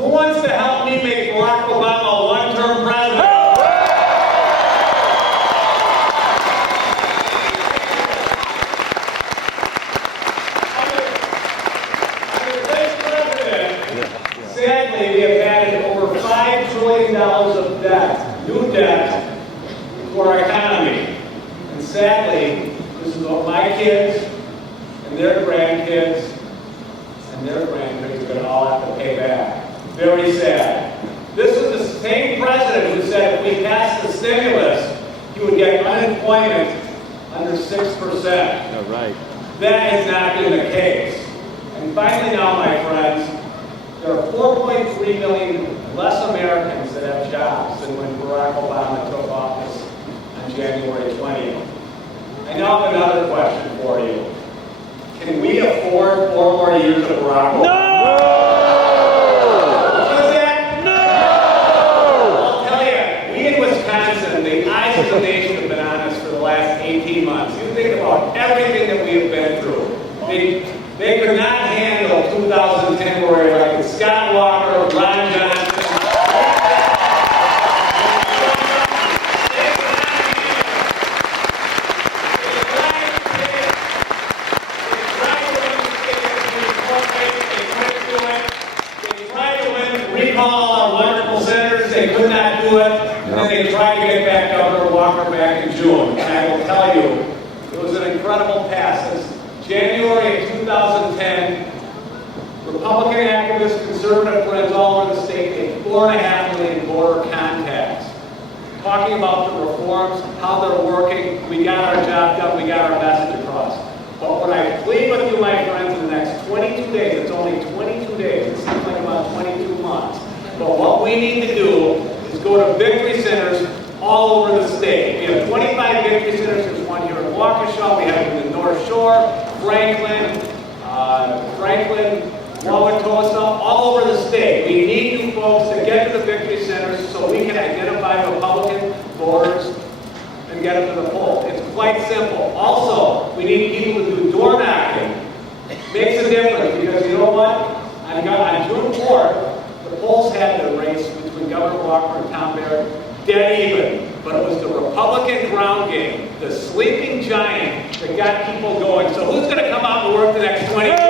Who wants to help me make Barack Obama a one-term president? Sadly, we have added over $5 trillion of debt, new debt, to our economy. And sadly, this is what my kids and their grandkids and their grandkids are going to all have to pay back. Very sad. This is the same president who said if we passed the stimulus, he would get unemployment under 6%. Yeah, right. That has not been the case. And finally now, my friends, there are 4.3 million less Americans that have jobs than when Barack Obama took office on January 20th. I now have another question for you. Can we afford 4 more years of Barack Obama? No! What is that? No! I'll tell you, we in Wisconsin, the eyes of the nation have been on us for the last 18 months. You think about everything that we have been through. They could not handle 2010 where like Scott Walker, Ron Johnson. They tried to recall our wonderful senators. They could not do it. And then they tried to get back Governor Walker back in June. And I will tell you, it was an incredible pass. January of 2010, Republican activists, conservative friends all over the state made 4.5 million voter contacts, talking about the reforms, how they're working. We got our job done, we got our message across. But what I plead with you, my friends, in the next 22 days, it's only 22 days, it seems like about 22 months, but what we need to do is go to victory centers all over the state. We have 25 victory centers. There's one here in Waukesha. We have in the North Shore, Franklin, Waukesha, all over the state. We need you folks to get to the victory centers so we can identify Republican voters and get them to the poll. It's quite simple. Also, we need people to do door knocking. Makes a difference because you know what? On June 4th, the polls had the race between Governor Walker and Tom Barrett dead even, but it was the Republican ground game, the sleeping giant that got people going. So who's going to come out and work the next 22 days?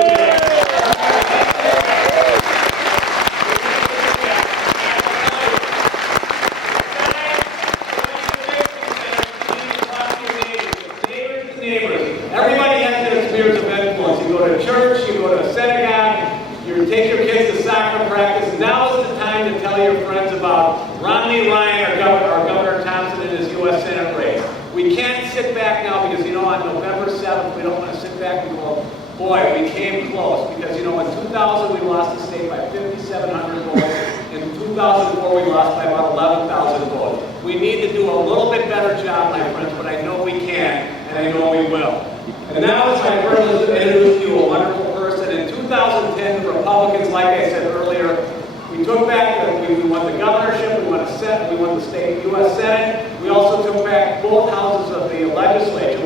Neighbors. Everybody has their spheres of influence. You go to church, you go to a synagogue, you take your kids to soccer practice. Now is the time to tell your friends about Romney Ryan or Governor Thompson in his U.S. Senate race. We can't sit back now because, you know, on November 7th, we don't want to sit back and go, boy, we came close. Because, you know, in 2000, we lost the state by 5,700 votes. In 2004, we lost by about 11,000 votes. We need to do a little bit better job, my friends, but I know we can, and I know we will. And now it's my privilege to introduce you a wonderful person. In 2010, the Republicans, like I said earlier, we took back, we won the governorship, we won the Senate, we won the state U.S. Senate. We also took back both houses of the legislature.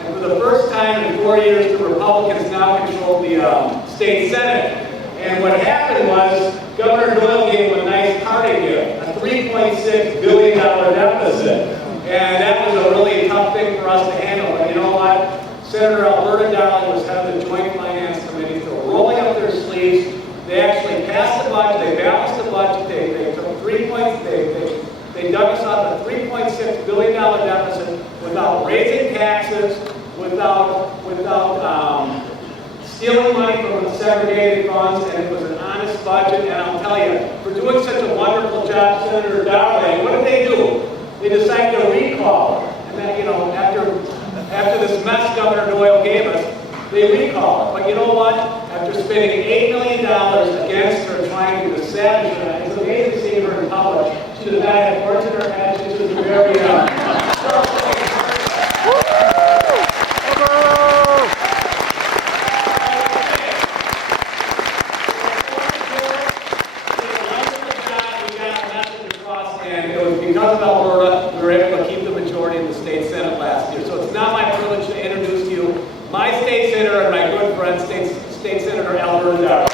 And for the first time in 4 years, the Republicans now control the state Senate. And what happened was, Governor Doyle gave him a nice party gift, a $3.6 billion deficit. And that was a really tough thing for us to handle. But you know what? Senator Alberta was head of the Joint Finance Committee. They're rolling up their sleeves. They actually passed the budget. They balanced the budget. They took 3 points. They dug us out of a $3.6 billion deficit without raising taxes, without stealing money from the segregated funds, and it was an honest budget. And I'll tell you, for doing such a wonderful job, Senator Dowling, what did they do? They decided to recall her. And then, you know, after this mess Governor Doyle gave us, they recalled her. But you know what? After spending $8 million against her, trying to savage her, it's amazing seeing her in public. She was had words in her head. She was very because of Alberta, we were able to keep the majority in the state Senate last year. So it's now my privilege to introduce to you my state senator and my good friend, State Senator Alberta.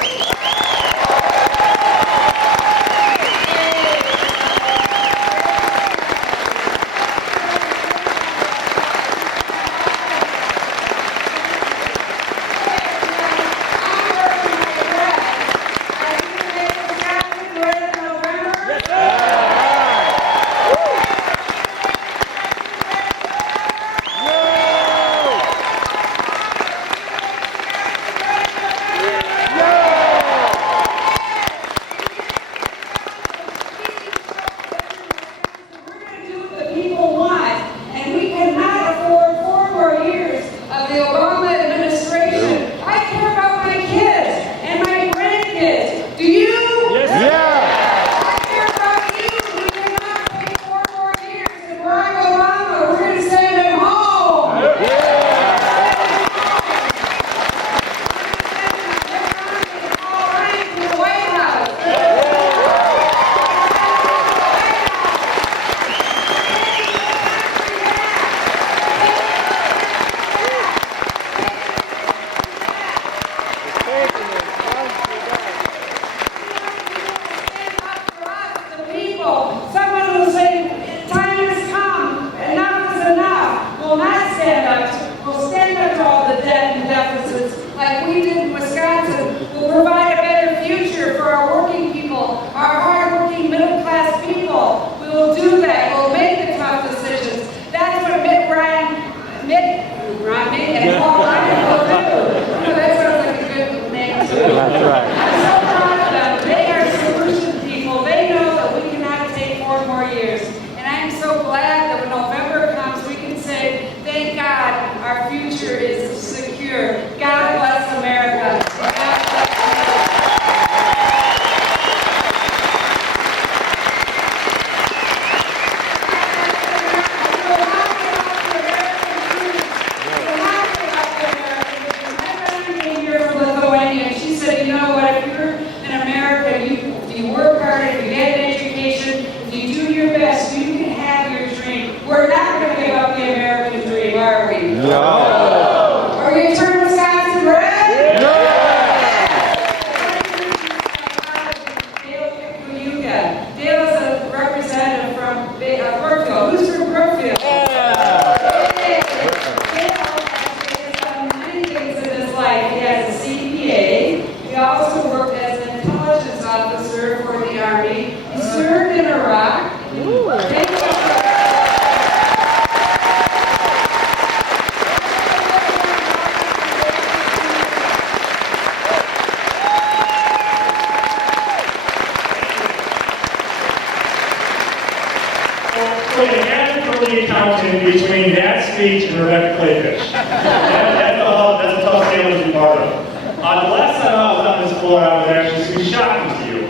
So you had to put the accountant between that speech and Rebecca Kleefisch. That's a tough sale to be part of. The last time I was on this floor, I was actually some shocking to you.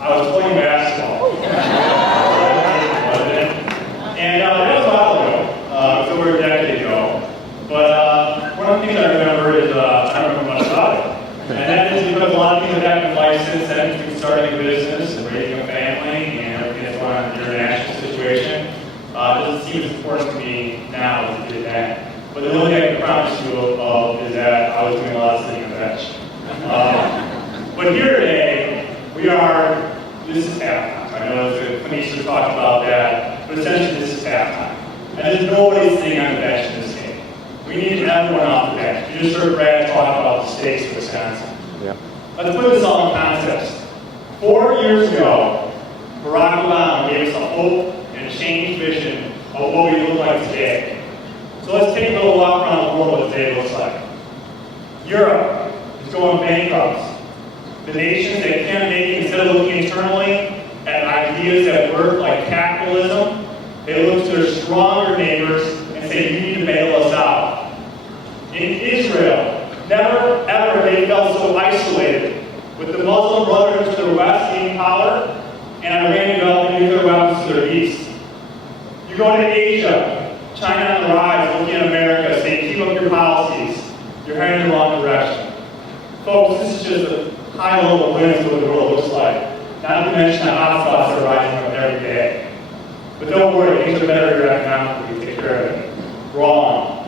I was playing basketball. And that was a while ago, so over a decade ago. But one of the things I remember is I don't remember much about it. And that is because a lot of things have happened in life since then, through starting a business and raising a family and everything that's going on in the international situation. It doesn't seem as important to me now as it did then. But the only thing I can promise you of is that I was doing a lot of sitting on the bench. But here today, this is halftime. I know the Kleefisch talked about that, but essentially this is halftime. And there's nobody sitting on the bench in this game. We need everyone off the bench. You just heard Brad talk about the stakes of Wisconsin. Yeah. Let's put this all in context. 4 years ago, Barack Obama gave us a hope and a changed vision of what we look like today. So let's take a little walk around the world what today looks like. Europe is going bankrupt. The nations that can't make, instead of looking internally at ideas that work like capitalism, they look to their stronger neighbors and say, you need to bail us out. In Israel, never ever they felt so isolated, with the Muslim Brotherhood to their west gaining power, and Iran developing nuclear weapons to their east. You go to Asia, China on the rise, looking at America, saying, keep up your policies. You're heading in the wrong direction. Folks, this is just a high level glimpse of what the world looks like. Not to mention the hotspots are rising up every day. But don't worry, things are better here economically. We take care of it. Wrong.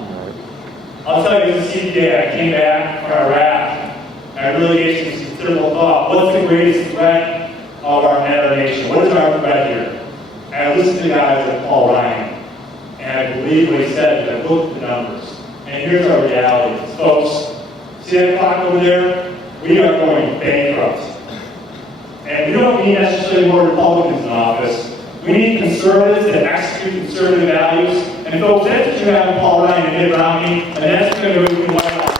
I'll tell you, as a CPA, I came back from Iraq, and I really gave some considerable thought. What's the greatest threat of our nation? What is our threat here? And I listened to guys like Paul Ryan, and I believe what he said, and I looked at the numbers. And here's our reality. Folks, see that clock over there? We are going bankrupt. And we don't need necessarily more Republicans in office. We need conservatives that execute conservative values. And folks, that's what you have in Paul Ryan and Mitt Romney, and that's going to move the White House.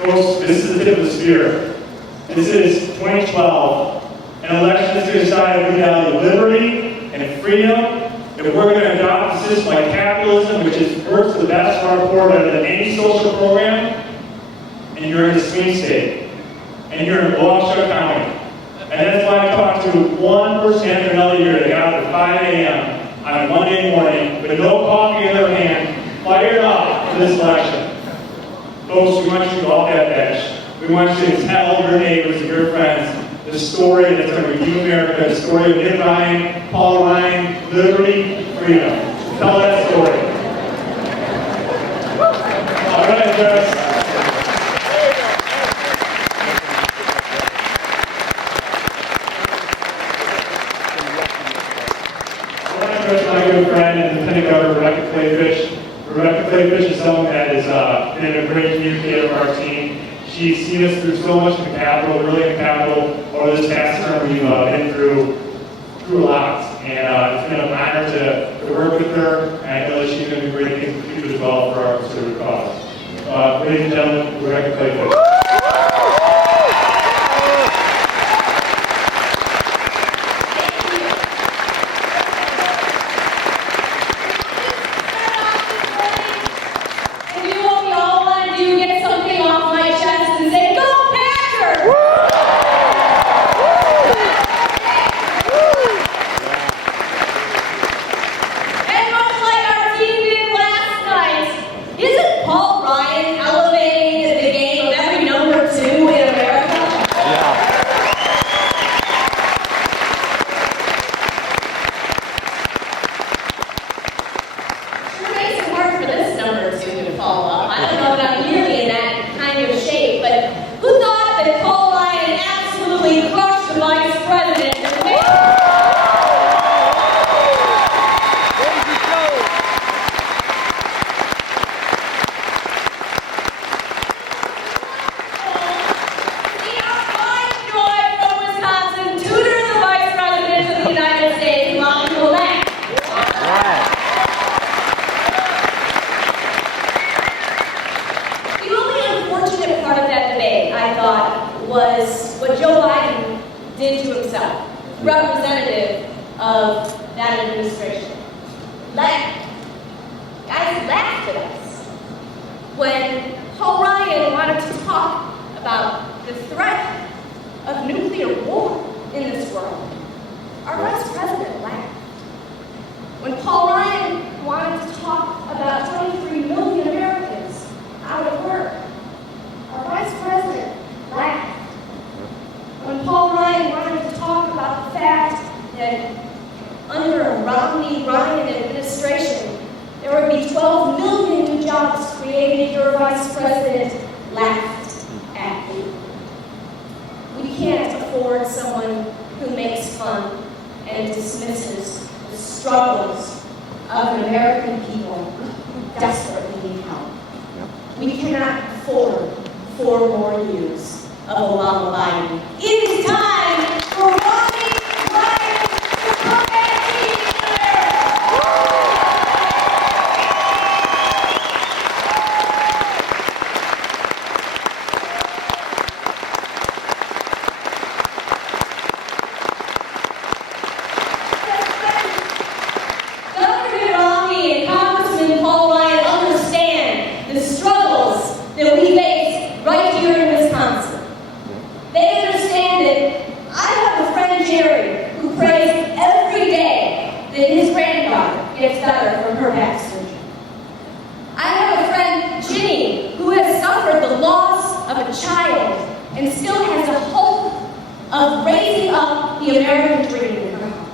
Folks, this is the tip of the spear. This is 2012, an election that's going to decide if we value liberty and freedom, if we're going to adopt a system like capitalism, which works to the best of our poor better than any social program, and you're in a swing state, and you're in Waukesha County. And that's why I talked to one person after another year that got up at 5 a.m. on a Monday morning with no coffee in their hand, fired up for this election. Folks, we want you to go off that bench. We want you to tell your neighbors and your friends the story that's going to redeem America, the story of Mitt Ryan, Paul Ryan, liberty, freedom. Tell that story. All right, guys. I want to address my good friend and Lieutenant Governor Rebecca Kleefisch. Rebecca Kleefisch is someone that has been a great communicator for our team. She's seen us through so much in the Capitol, really in the Capitol, over this past term. We've been through a lot. And it's been an honor to work with her, and I know that she's going to do great things in the future as well for our conservative cause. Ladies and gentlemen, Rebecca Kleefisch. Isn't Paul Ryan elevating the game of every of that administration. Guys laughed at us when Paul Ryan wanted to talk about the threat of nuclear war in this world. Our vice president laughed. When Paul Ryan wanted to talk about 23 million Americans out of work, our vice president laughed. When Paul Ryan wanted to talk about the fact that under a Romney-Ryan administration, there would be 12 million new jobs created, your vice president laughed at you. We can't afford someone who makes fun and dismisses the struggles of an American people who desperately need help. We cannot afford 4 more years of Obama Biden. It is time for Romney Ryan to come back to Governor Romney and Congressman Paul Ryan understand the struggles that we face right here in Wisconsin. They understand that I have a friend, Jerry, who prays every day that his granddaughter gets better from her back surgery. I have a friend, Ginny, who has suffered the loss of a child and still has a hope of raising up the American dream in her heart.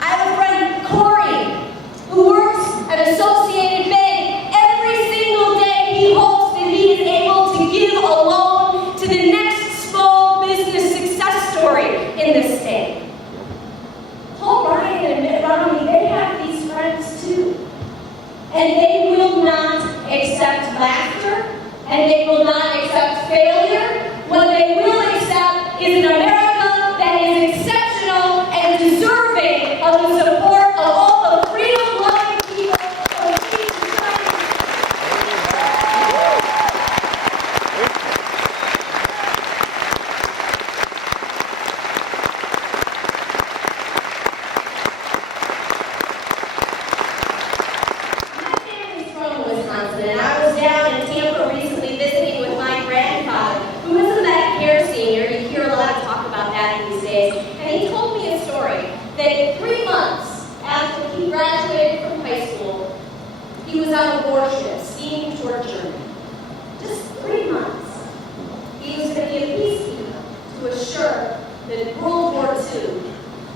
I have a friend, Corey, who works at Associated Bank. Every single day he hopes that he is able to give a loan to the next small business success story in this state. Paul Ryan and Mitt Romney, they have these friends too. And they will not accept laughter, and they will not accept failure. What they will accept is an America that is exceptional and deserving of the support of all the freedom-loving people of Jesus Christ. My family's from Wisconsin, and I was down in Tampa recently visiting with my grandfather, who is a Medicare senior. You hear a lot of talk about that these days. And he told me a story that 3 months after he graduated from high school, he was on a warship steaming toward Germany. Just 3 months. He was going to be a peacekeeper to assure that World War II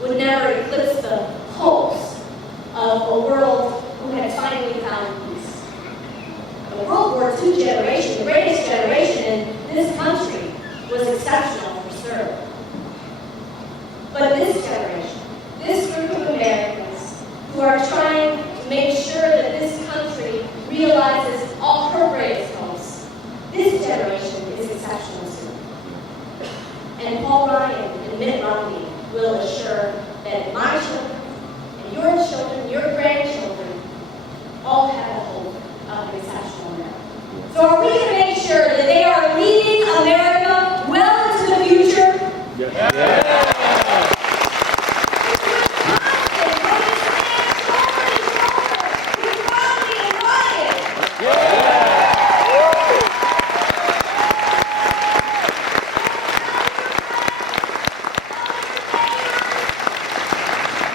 would never eclipse the hopes of a world who had finally found peace. The World War II generation, the greatest generation in this country, was exceptional for serving. But this generation, this group of Americans who are trying to make sure that this country realizes all her greatest hopes, this generation is exceptional too. And Paul Ryan and Mitt Romney will assure that my children and your grandchildren all have a hope of an exceptional America. So are we going to make sure that they are leading America well into the future? Yeah.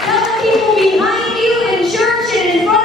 Tell the people behind you in church and in front